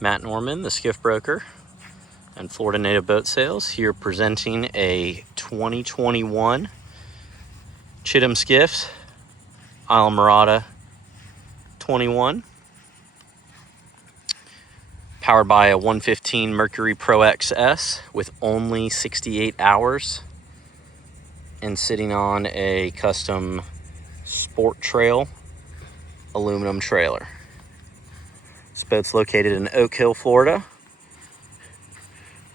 Matt Norman, the Skiff broker and Florida Native Boat Sales, here presenting a 2021 Chittum Skiffs Islamorada 21, powered by a 115 Mercury Pro XS with only 68 hours and sitting on a custom Sport Trail aluminum trailer. This boat's located in Oak Hill, Florida.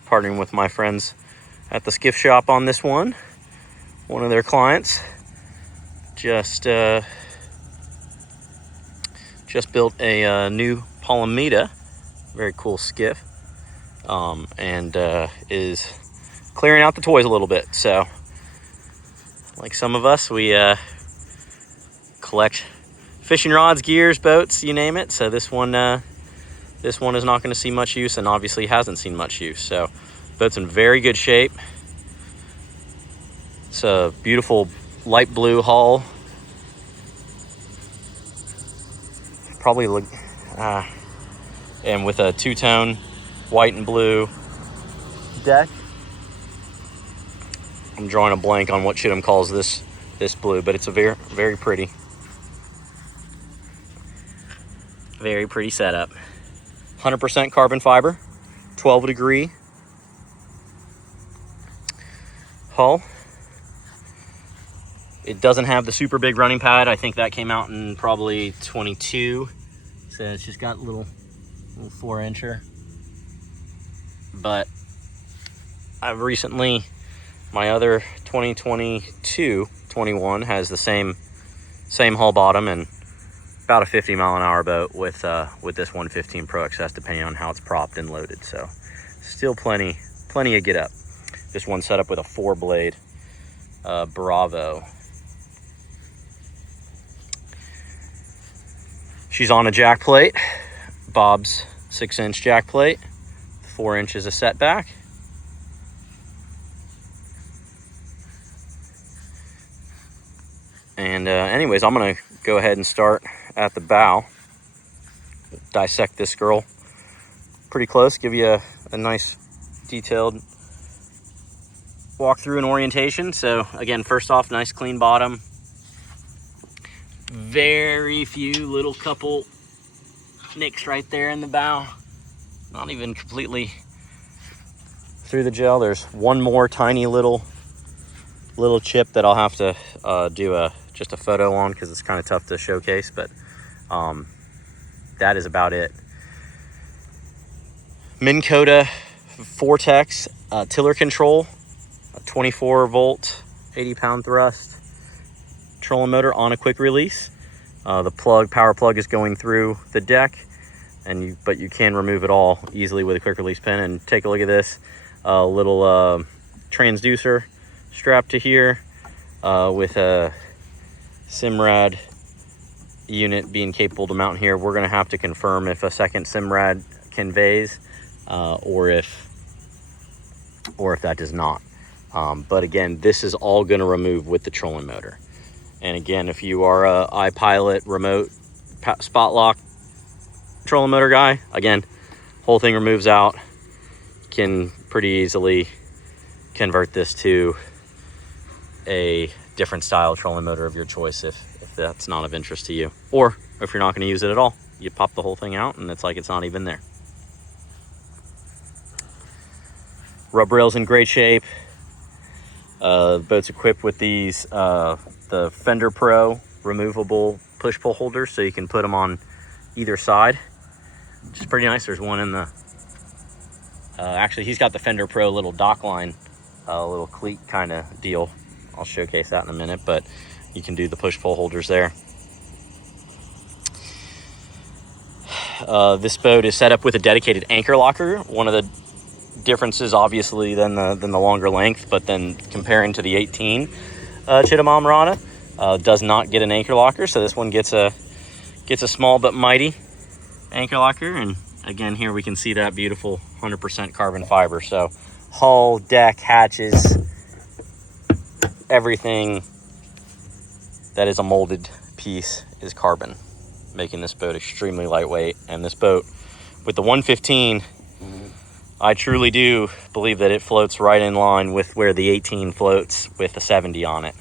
Partnering with my friends at the Skiff shop on this one. One of their clients just built a new Palomita, very cool skiff, and is clearing out the toys a little bit. So, like some of us, we collect fishing rods, gears, boats, you name it. So this one is not going to see much use, and obviously hasn't seen much use. So, boat's in very good shape. It's a beautiful light blue hull. Probably look, and with a two-tone white and blue deck. I'm drawing a blank on what Chittum calls this blue, but it's a very, very pretty setup. 100% carbon fiber, 12 degree hull. It doesn't have the super big running pad. I think that came out in probably 22. So it's just got a little 4-incher. But I've recently, my other 2022-21 has the same hull bottom and about a 50-mile-an-hour boat with this 115 Pro XS, depending on how it's propped and loaded. So still plenty of get up. This one's set up with a 4-blade Bravo. She's on a jack plate, Bob's 6-inch jack plate, 4 inches of setback. And anyways, I'm gonna go ahead and start at the bow, dissect this girl pretty close, give you a nice detailed walkthrough and orientation. So again, first off, nice clean bottom. Very few little couple nicks right there in the bow. Not even completely through the gel. There's one more tiny little chip that I'll have to do just a photo on because it's kind of tough to showcase, but that is about it. Minn Kota Fortrex tiller control, a 24-volt, 80-pound thrust trolling motor on a quick release. The power plug is going through the deck, but you can remove it all easily with a quick release pin. And take a look at this little transducer strapped to here with a Simrad unit being capable to mount here. We're going to have to confirm if a second Simrad conveys or if that does not. But again, this is all going to remove with the trolling motor. And again, if you are a iPilot remote spot lock trolling motor guy, again, whole thing removes out. Can pretty easily convert this to a different style trolling motor of your choice if that's not of interest to you. Or if you're not going to use it at all, you pop the whole thing out and it's like it's not even there. Rub rail's in great shape. The boat's equipped with these the Fender Pro removable push-pull holders, so you can put them on either side, which is pretty nice. There's one in the actually, he's got the Fender Pro little dock line, little cleat kind of deal. I'll showcase that in a minute, but you can do the push-pull holders there. This boat is set up with a dedicated anchor locker. One of the differences, obviously, than the longer length, but then comparing to the 18 Chittum Islamorada, does not get an anchor locker. So this one gets a small but mighty anchor locker. And again, here we can see that beautiful 100% carbon fiber. So hull, deck, hatches, everything that is a molded piece is carbon, making this boat extremely lightweight. And this boat with the 115, I truly do believe that it floats right in line with where the 18 floats with the 70 on it.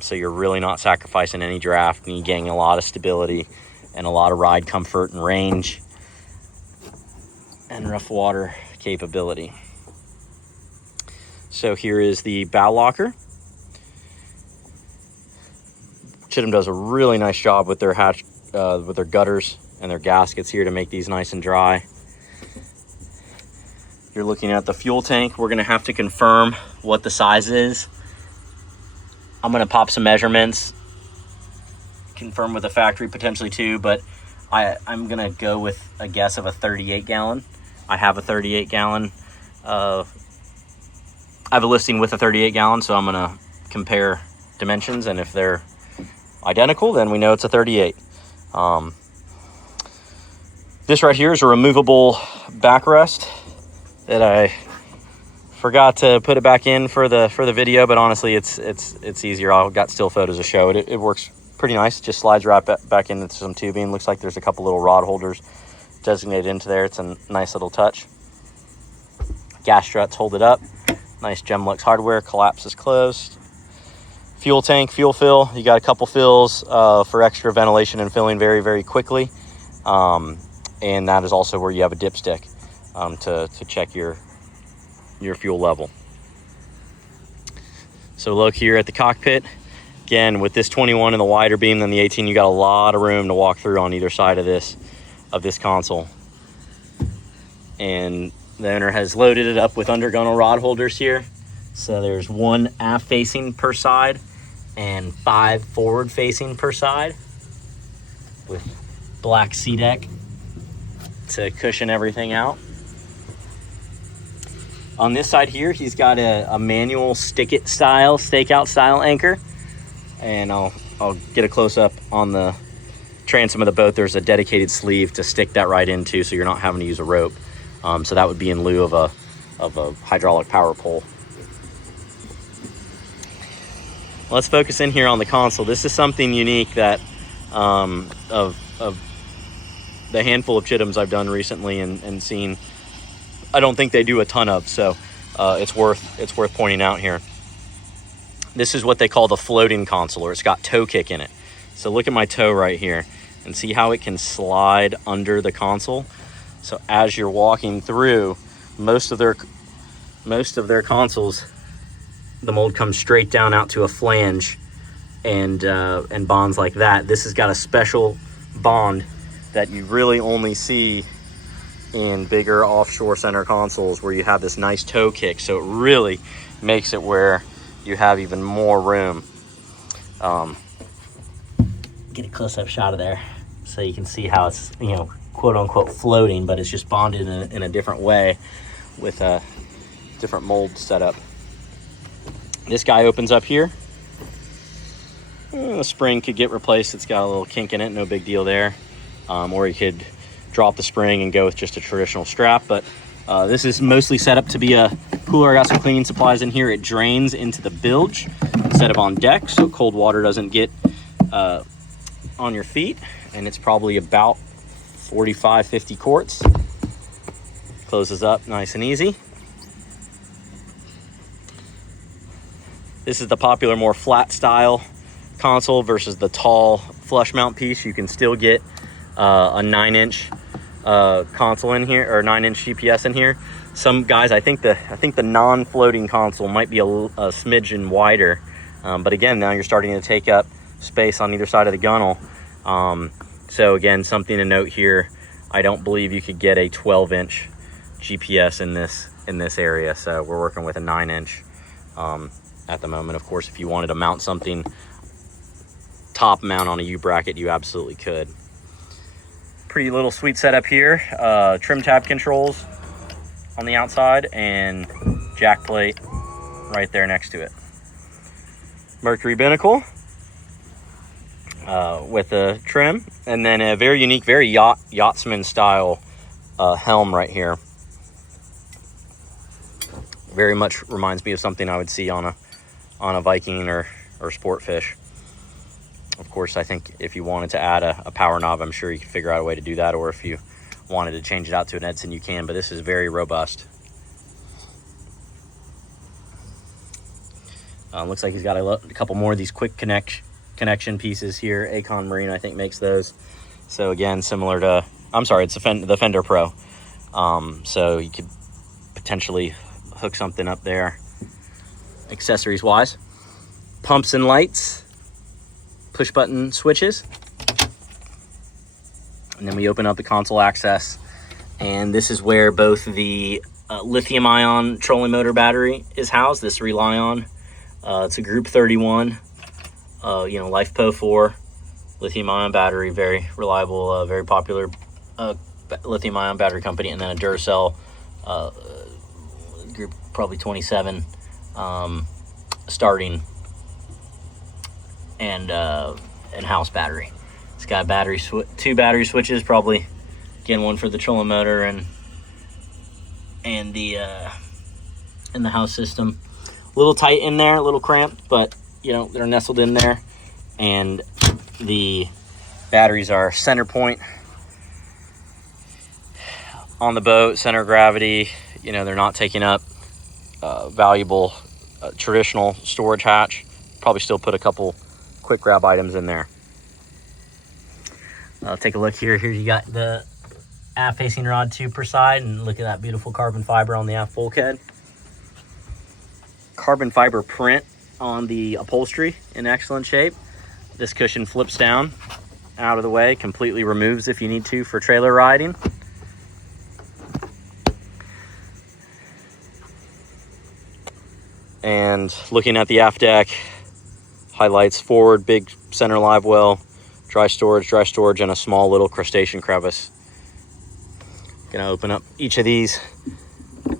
So you're really not sacrificing any draft, and you're gaining a lot of stability and a lot of ride comfort and range and rough water capability. So here is the bow locker. Chittum does a really nice job with their hatch, with their gutters and their gaskets here to make these nice and dry. You're looking at the fuel tank. We're gonna have to confirm what the size is. I'm gonna pop some measurements, confirm with the factory potentially too, but I'm gonna go with a guess of a 38 gallon. I have a 38 gallon. I have a listing with a 38 gallon, so I'm gonna compare dimensions, and if they're identical, then we know it's a 38. This right here is a removable backrest that I forgot to put it back in for the video, but honestly, it's easier. I've got still photos to show it. It works pretty nice. Just slides right back into some tubing. Looks like there's a couple little rod holders designated into there. It's a nice little touch. Gas struts hold it up. Nice Gemlux hardware. Collapses closed. Fuel tank, fuel fill. You got a couple fills for extra ventilation and filling very, very quickly. And that is also where you have a dipstick to check your fuel level. So look here at the cockpit. Again, with this 21 and the wider beam than the 18, you got a lot of room to walk through on either side of this console. And the owner has loaded it up with under-gunwale rod holders here. So there's 1 aft facing per side and 5 forward facing per side, with black SeaDek to cushion everything out. On this side here, he's got a manual stakeout style anchor, and I'll get a close up on the transom of the boat. There's a dedicated sleeve to stick that right into, so you're not having to use a rope. So that would be in lieu of a hydraulic power pole. Let's focus in here on the console. This is something unique that of the handful of Chittums I've done recently and seen, I don't think they do a ton of, so it's worth pointing out here. This is what they call the floating console, or it's got toe kick in it. So look at my toe right here and see how it can slide under the console. So as you're walking through, most of their consoles, the mold comes straight down out to a flange and bonds like that. This has got a special bond that you really only see in bigger offshore center consoles, where you have this nice toe kick. So it really makes it where you have even more room. Get a close-up shot of there so you can see how it's, quote unquote floating, but it's just bonded in a different way with a different mold setup. This guy opens up here. The spring could get replaced. It's got a little kink in it, no big deal there. Or you could drop the spring and go with just a traditional strap, but this is mostly set up to be a cooler. I got some cleaning supplies in here. It drains into the bilge instead of on deck, so cold water doesn't get on your feet, and it's probably about 45-50 quarts. Closes up nice and easy. This is the popular, more flat style console versus the tall flush mount piece. You can still get a 9-inch console in here, or 9-inch GPS in here. Some guys, I think the non-floating console might be a smidgen wider, but again, now you're starting to take up space on either side of the gunnel. So again, something to note here, I don't believe you could get a 12-inch GPS in this area, so we're working with a 9-inch at the moment. Of course, if you wanted to mount something top mount on a U-bracket, you absolutely could. Pretty little sweet setup here. Trim tab controls on the outside and jack plate right there next to it. Mercury binnacle with a trim, and then a very unique, very yachtsman style helm right here. Very much reminds me of something I would see on a Viking or sport fish. Of course, I think if you wanted to add a power knob, I'm sure you could figure out a way to do that, or if you wanted to change it out to an Edson, you can, but this is very robust. Looks like he's got a couple more of these quick connection pieces here. Acon Marine, I think, makes those. So again, similar to, I'm sorry, it's the Fender Pro. So you could potentially hook something up there accessories wise. Pumps and lights, push button switches. And then we open up the console access, and this is where both the lithium ion trolling motor battery is housed. This RELiON, it's a group 31, LifePo 4 lithium ion battery, very reliable, very popular lithium ion battery company. And then a Duracell group probably 27 starting and house battery. It's got two battery switches, probably again one for the trolling motor and the house system. A little tight in there, a little cramped, but they're nestled in there. And the batteries are center point on the boat, center of gravity. They're not taking up valuable traditional storage hatch. Probably still put a couple quick grab items in there. Take a look here. Here you got the aft facing rod tube per side, and look at that beautiful carbon fiber on the aft bulkhead. Carbon fiber print on the upholstery in excellent shape. This cushion flips down out of the way, completely removes if you need to for trailer riding. And looking at the aft deck, highlights forward, big center live well, dry storage, and a small little crustacean crevice. Gonna open up each of these.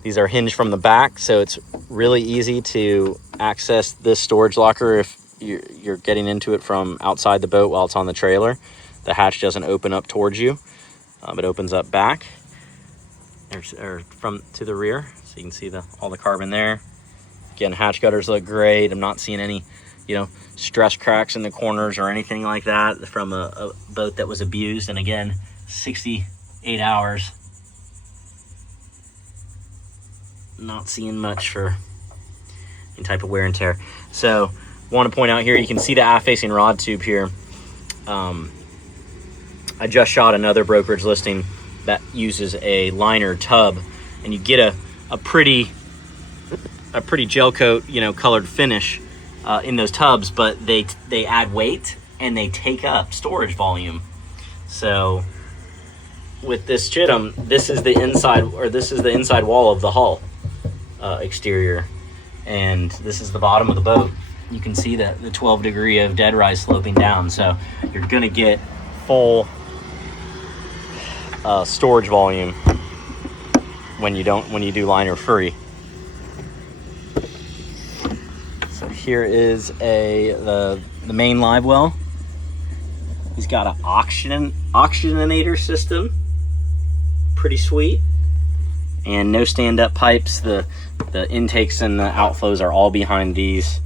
These are hinged from the back, so it's really easy to access this storage locker if you're getting into it from outside the boat while it's on the trailer. The hatch doesn't open up towards you. It opens up back or from to the rear, so you can see all the carbon there. Again, hatch gutters look great. I'm not seeing any stress cracks in the corners or anything like that from a boat that was abused. And again, 68 hours, not seeing much for any type of wear and tear. So want to point out here, you can see the aft facing rod tube here. I just shot another brokerage listing that uses a liner tub, and you get a pretty gel coat colored finish in those tubs, but they add weight and they take up storage volume. So with this Chittum, this is the inside wall of the hull exterior, and this is the bottom of the boat. You can see the 12 degree of dead rise sloping down, so you're gonna get full storage volume when you do liner free. So here is the main live well. He's got an oxygenator system, pretty sweet, and no stand-up pipes. The intakes and the outflows are all behind these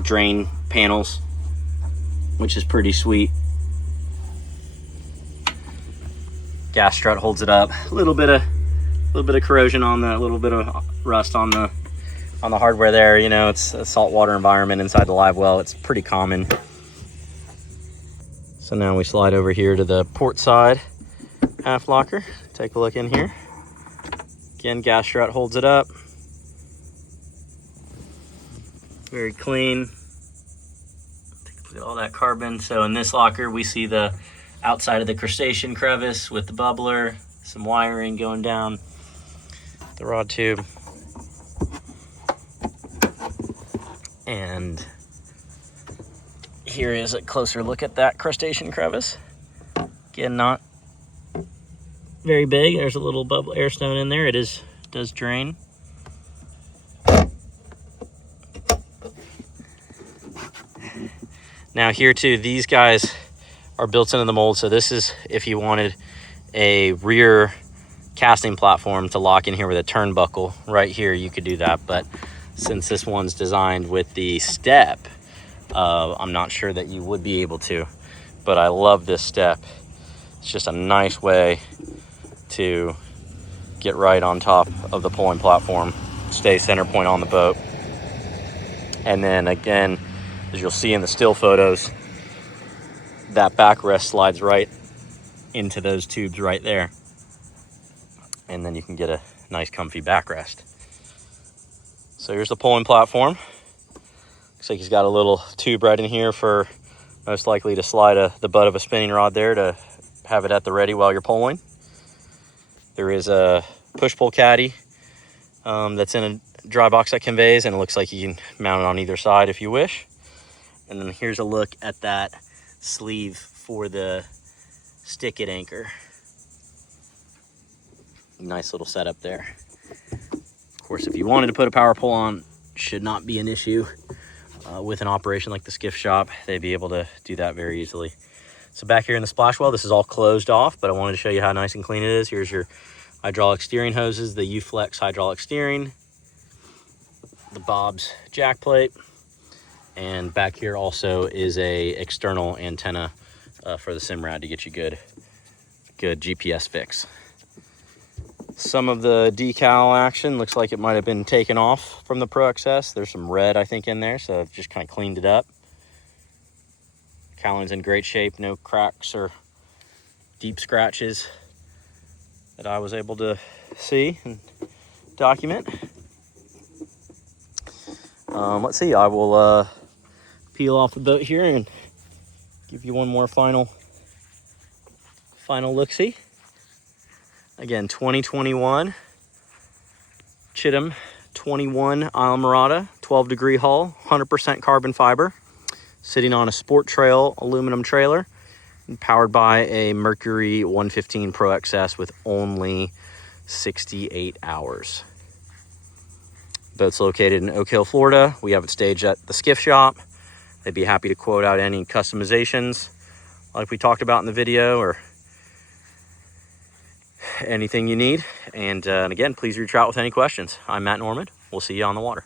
drain panels, which is pretty sweet. Gas strut holds it up. A little bit of corrosion on a little bit of rust on the hardware there. It's a saltwater environment inside the live well. It's pretty common. So now we slide over here to the port side aft locker. Take a look in here. Again, gas strut holds it up. Very clean. Take a look at all that carbon. So in this locker, we see the outside of the crustacean crevice with the bubbler, some wiring going down the rod tube. And here is a closer look at that crustacean crevice. Again, not very big. There's a little bubble air stone in there. It does drain. Now here too, these guys are built into the mold. So this is if you wanted a rear casting platform to lock in here with a turnbuckle right here, you could do that. But since this one's designed with the step, I'm not sure that you would be able to, but I love this step. It's just a nice way to get right on top of the pulling platform, stay center point on the boat. And then again, as you'll see in the still photos, that backrest slides right into those tubes right there. And then you can get a nice comfy backrest. So here's the pulling platform. Looks like he's got a little tube right in here for most likely to slide the butt of a spinning rod there to have it at the ready while you're pulling. There is a push-pull caddy that's in a dry box that conveys, and it looks like you can mount it on either side if you wish. And then here's a look at that sleeve for the stick it anchor. Nice little setup there. Of course, if you wanted to put a power pull on, should not be an issue. With an operation like the Skiff shop, they'd be able to do that very easily. So back here in the splash well, this is all closed off, but I wanted to show you how nice and clean it is. Here's your hydraulic steering hoses, the U-Flex hydraulic steering, the Bob's jack plate, and back here also is a external antenna for the Simrad to get you good GPS fix. Some of the decal action looks like it might have been taken off from the Pro XS. There's some red, I think, in there, so I've just kind of cleaned it up. Cowling's in great shape, no cracks or deep scratches that I was able to see and document. Let's see, I will peel off the boat here and give you one more final look-see. Again, 2021 Chittum 21 Islamorada, 12-degree hull, 100% carbon fiber, sitting on a Sport Trail aluminum trailer, and powered by a Mercury 115 Pro XS with only 68 hours. Boat's located in Oak Hill, Florida. We have it staged at the Skiff shop. They'd be happy to quote out any customizations like we talked about in the video, or anything you need. And again, please reach out with any questions. I'm Matt Norman. We'll see you on the water.